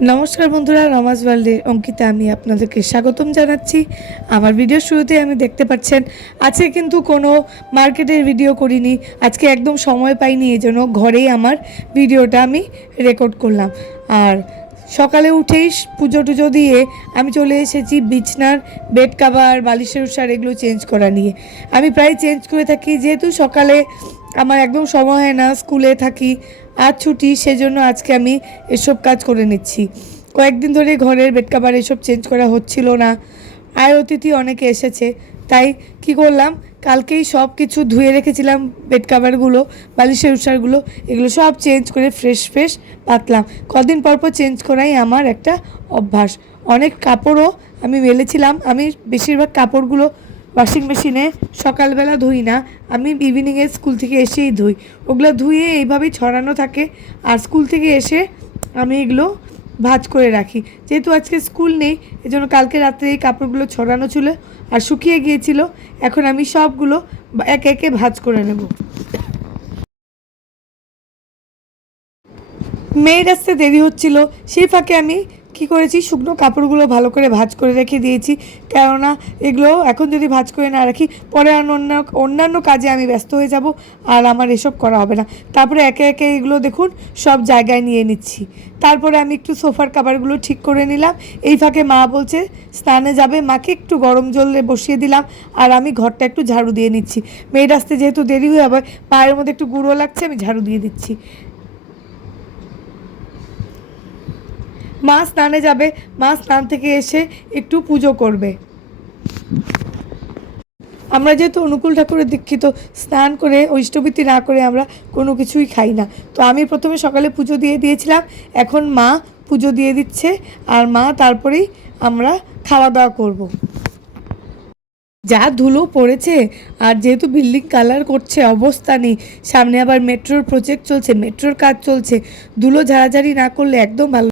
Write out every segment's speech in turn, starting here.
নমস্কার বন্ধুরা, রমাজ ওয়ার্ল্ডে অঙ্কিতা আমি আপনাদেরকে স্বাগতম জানাচ্ছি। আমার ভিডিওর শুরুতে আমি দেখতে পাচ্ছেন আজকে কিন্তু কোনো মার্কেটের ভিডিও করিনি। আজকে একদম সময় পাইনি, এই জন্য ঘরেই আমার ভিডিওটা আমি রেকর্ড করলাম। আর সকালে উঠেই পুজো টুজো দিয়ে আমি চলে এসেছি বিছনার বেড কাভার, বালিশের উষার এগুলো চেঞ্জ করা নিয়ে। আমি প্রায় চেঞ্জ করে থাকি, যেহেতু সকালে আমার একদম সময় হয় না, স্কুলে থাকি, আজ ছুটি, সেজন্য আজকে আমি এসব কাজ করে নিচ্ছি। কয়েকদিন ধরে ঘরের বেড কাভার এসব চেঞ্জ করা হচ্ছিল না, আয় অতিথি অনেকে এসেছে, তাই কি করলাম, কালকেই সব কিছু ধুয়ে রেখেছিলাম, বেড কাভারগুলো, বালিশের উষারগুলো, এগুলো সব চেঞ্জ করে ফ্রেশ ফ্রেশ পাতলাম। কদিন পর পর চেঞ্জ করাই আমার একটা অভ্যাস। অনেক কাপড়ও আমি মেলেছিলাম, আমি বেশিরভাগ কাপড়গুলো ওয়াশিং মেশিনে সকালবেলা ধুই না, আমি ইভিনিংয়ে স্কুল থেকে এসেই ধুই। ওগুলো ধুয়ে এইভাবেই ছড়ানো থাকে, আর স্কুল থেকে এসে আমি এগুলো ভাঁজ করে রাখি। যেহেতু আজকে স্কুল নেই, এজন্য কালকে রাত্রে এই কাপড়গুলো ছড়ানো ছিল আর শুকিয়ে গিয়েছিল। এখন আমি সবগুলো একে একে ভাঁজ করে নেব। মেয়ের আসতে দেরি হচ্ছিল, সেই ফাঁকে আমি কি করেছি, শুকনো কাপড়গুলো ভালো করে ভাঁজ করে রেখে দিয়েছি। কেননা এগুলো এখন যদি ভাঁজ করে না রাখি, পরে অন্যান্য কাজে আমি ব্যস্ত হয়ে যাব, আর আমার এসব করা হবে না। তারপরে একে একে এগুলো দেখুন সব জায়গায় নিয়ে নিচ্ছি। তারপরে আমি একটু সোফার কাভারগুলো ঠিক করে নিলাম। এই ফাঁকে মা বলছে স্নানে যাবে, মাকে একটু গরম জলে বসিয়ে দিলাম, আর আমি ঘরটা একটু ঝাড়ু দিয়ে নিচ্ছি। মেয়ের আসতে যেহেতু দেরি হয়ে যাবে, পায়ের মধ্যে একটু গুঁড়ো লাগছে, আমি ঝাড়ু দিয়ে দিচ্ছি। মা স্নানে যাবে, মা স্নান থেকে এসে একটু পুজো করবে। আমরা যেহেতু অনুকূল ঠাকুরের দীক্ষিত, স্নান করে ইষ্টভৃতি না করে আমরা কোনো কিছুই খাই না। তো আমি প্রথমে সকালে পুজো দিয়ে দিয়েছিলাম, এখন মা পুজো দিয়ে দিচ্ছে, আর মা তারপরেই আমরা খাওয়া দাওয়া করব। যা ধুলো পড়েছে, আর যেহেতু বিল্ডিং কালার করছে, অবস্থা নেই। সামনে আবার মেট্রোর প্রজেক্ট চলছে, মেট্রোর কাজ চলছে, ধুলো ঝাড়াঝাড়ি না করলে একদম ভালো।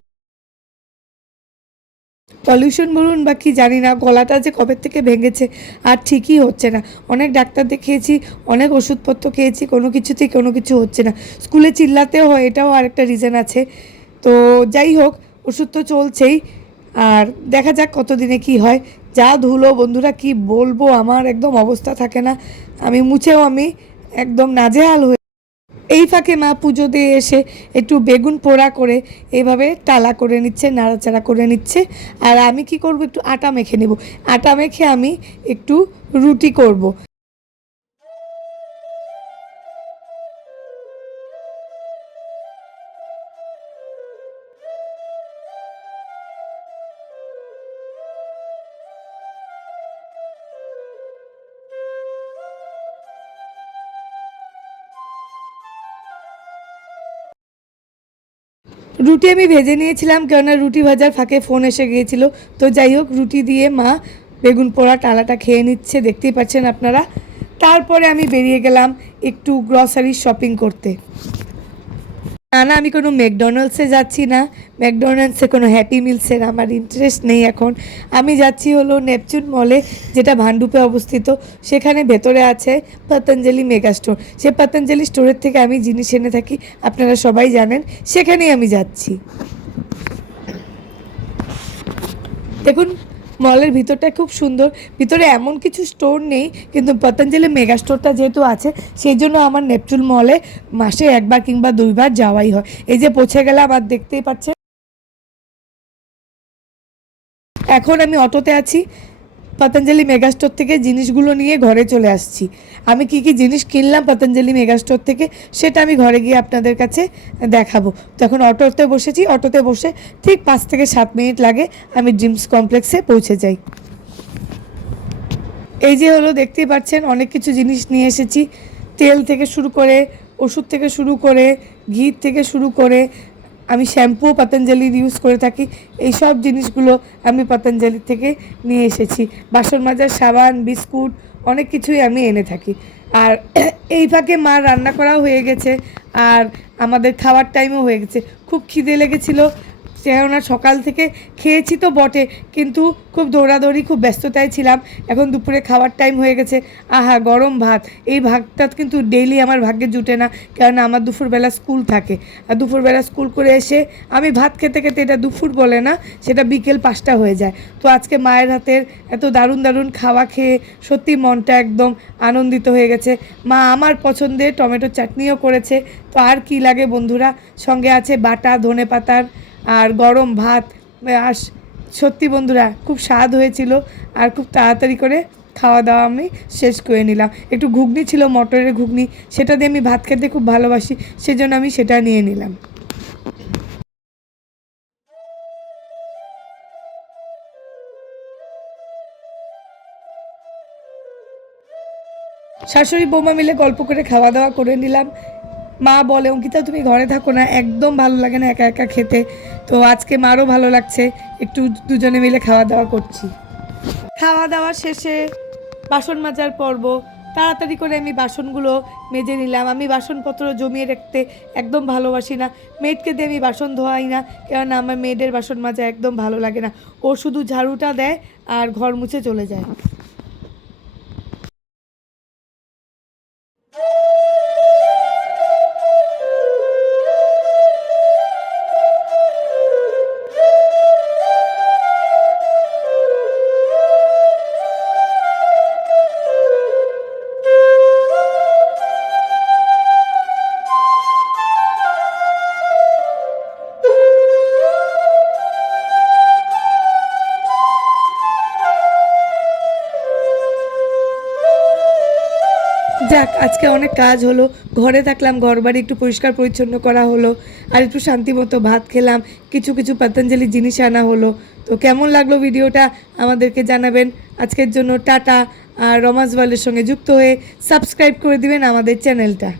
পলিউশন বলুন বা কি জানি না, গলাটা যে কবে থেকে ভেঙেছে আর ঠিকই হচ্ছে না। অনেক ডাক্তার দেখিয়েছি, অনেক ওষুধপত্র খেয়েছি, কোনো কিছুতেই কোনো কিছু হচ্ছে না। স্কুলে চিল্লাতেও হয়, এটাও আরেকটা রিজন আছে। তো যাই হোক, ওষুধ তো চলছেই, আর দেখা যাক কতদিনে কি হয়। যা ধুলো বন্ধুরা, কি বলবো, আমার একদম অবস্থা থাকে না, আমি মুছেও আমি একদম নাজেহাল হয়ে। এই ফাঁকে মা পুজো দিয়ে এসে একটু বেগুন পোড়া করে এভাবে টালা করে নিচ্ছে, নাড়াচাড়া করে নিচ্ছে। আর আমি কি করব, একটু আটা মেখে নেব। আটা মেখে আমি একটু রুটি করব। রুটি আমি ভেজে নিয়েছিলাম, কেননা রুটি ভাজার ফাঁকে ফোন এসে গিয়েছিল। তো যাই হোক, রুটি দিয়ে মা বেগুন পোড়া টালাটা খেয়ে নিচ্ছে, দেখতেই পাচ্ছেন আপনারা। তারপরে আমি বেরিয়ে গেলাম একটু গ্রসারি শপিং করতে। না না, আমি কোনো ম্যাকডোনাল্ডসে যাচ্ছি না, ম্যাকডোনাল্ডসে কোনো হ্যাপি মিলসের আমার ইন্টারেস্ট নেই এখন। আমি যাচ্ছি হলো নেপচুন মলে, যেটা ভান্ডুপে অবস্থিত। সেখানে ভেতরে আছে পতঞ্জলি মেগা স্টোর। সে পতঞ্জলি স্টোরের থেকে আমি জিনিস এনে থাকি, আপনারা সবাই জানেন, সেখানেই আমি যাচ্ছি। দেখুন, মলের ভিতরটা খুব সুন্দর। ভিতরে এমন কিছু স্টোর নেই, কিন্তু পতঞ্জলি মেগা স্টোরটা যেহেতু আছে, সেই জন্য আমার নেপচুন মলে মাসে একবার কিংবা দুইবার যাওয়াই হয়। এই যে পৌঁছে গেলাম, আর দেখতেই পাচ্ছেন এখন আমি অটোতে আছি। পতঞ্জলি মেগা স্টোর থেকে জিনিসগুলো নিয়ে ঘরে চলে আসছি। আমি কি কি জিনিস কিনলাম পতঞ্জলি মেগা স্টোর থেকে, সেটা আমি ঘরে গিয়ে আপনাদের কাছে দেখাবো। তখন অটোতে বসেছি, অটোতে বসে ঠিক 5 থেকে 7 মিনিট লাগে, আমি ড্রিমস কমপ্লেক্সে পৌঁছে যাই। এই যে হলো, দেখতেই পাচ্ছেন অনেক কিছু জিনিস নিয়ে এসেছি। তেল থেকে শুরু করে, ওষুধ থেকে শুরু করে, ঘি থেকে শুরু করে, আমি শ্যাম্পুও পতঞ্জলির ইউজ করে থাকি। এই সব জিনিসগুলো আমি পতঞ্জলি থেকে নিয়ে এসেছি। বাসন মাজার সাবান, বিস্কুট, অনেক কিছুই আমি এনে থাকি। আর এই ফাঁকে মার রান্না করাও হয়ে গেছে, আর আমাদের খাওয়ার টাইমও হয়ে গেছে। খুব খিদে লেগেছিল, কেননা সকাল থেকে খেয়েছি তো বটে, কিন্তু খুব দৌড়াদৌড়ি, খুব ব্যস্ততায় ছিলাম। এখন দুপুরে খাওয়ার টাইম হয়ে গেছে। আহা, গরম ভাত! এই ভাতটা কিন্তু ডেইলি আমার ভাগ্যে জুটে না, কেননা আমার দুপুরবেলা স্কুল থাকে। আর দুপুরবেলা স্কুল করে এসে আমি ভাত খেতে খেতে, এটা দুপুর বলে না, সেটা বিকেল 5টা হয়ে যায়। তো আজকে মায়ের হাতের এত দারুণ দারুণ খাওয়া খেয়ে সত্যি মনটা একদম আনন্দিত হয়ে গেছে। মা আমার পছন্দের টমেটো চাটনিও করেছে। তো আর কি লাগে বন্ধুরা, সঙ্গে আছে বাটা ধনেপাতার আর গরম ভাত। আর সত্যি বন্ধুরা খুব স্বাদ হয়েছিল, আর খুব তাড়াতাড়ি করে খাওয়া দাওয়া আমি শেষ করে নিলাম। একটু ঘুগনি ছিল, মটরের ঘুগনি, সেটা দিয়ে আমি ভাত খেতে খুব ভালোবাসি, সেজন্য আমি সেটা নিয়ে নিলাম। শাশুড়ি বৌমা মিলে গল্প করে খাওয়া দাওয়া করে নিলাম। মা বলে, অঙ্কিতা তুমি ঘরে থাকো না, একদম ভালো লাগে না একা একা খেতে। তো আজকে মারও ভালো লাগছে, একটু দুজনে মিলে খাওয়া দাওয়া করছি। খাওয়া দাওয়া শেষে বাসন মাজার পর্ব। তাড়াতাড়ি করে আমি বাসনগুলো মেজে নিলাম। আমি বাসনপত্র জমিয়ে রাখতে একদম ভালোবাসি না। মেয়েডকে দিয়ে আমি বাসন ধোয়াই না, কেননা আমার মেয়েদের বাসন মাজা একদম ভালো লাগে না। ও শুধু ঝাড়ুটা দেয় আর ঘর মুছে চলে যায়। যাক, আজকে অনেক কাজ হলো। ঘরে থাকলাম, ঘরবাড়ি একটু পরিষ্কার পরিচ্ছন্ন করা হলো, আর একটু শান্তিমতো ভাত খেলাম, কিছু কিছু পতঞ্জলি জিনিস আনা হলো। তো কেমন লাগলো ভিডিওটা আমাদেরকে জানাবেন। আজকের জন্য টাটা। আর রমাজ ওয়ার্ল্ডের সঙ্গে যুক্ত হয়ে সাবস্ক্রাইব করে দিবেন আমাদের চ্যানেলটা।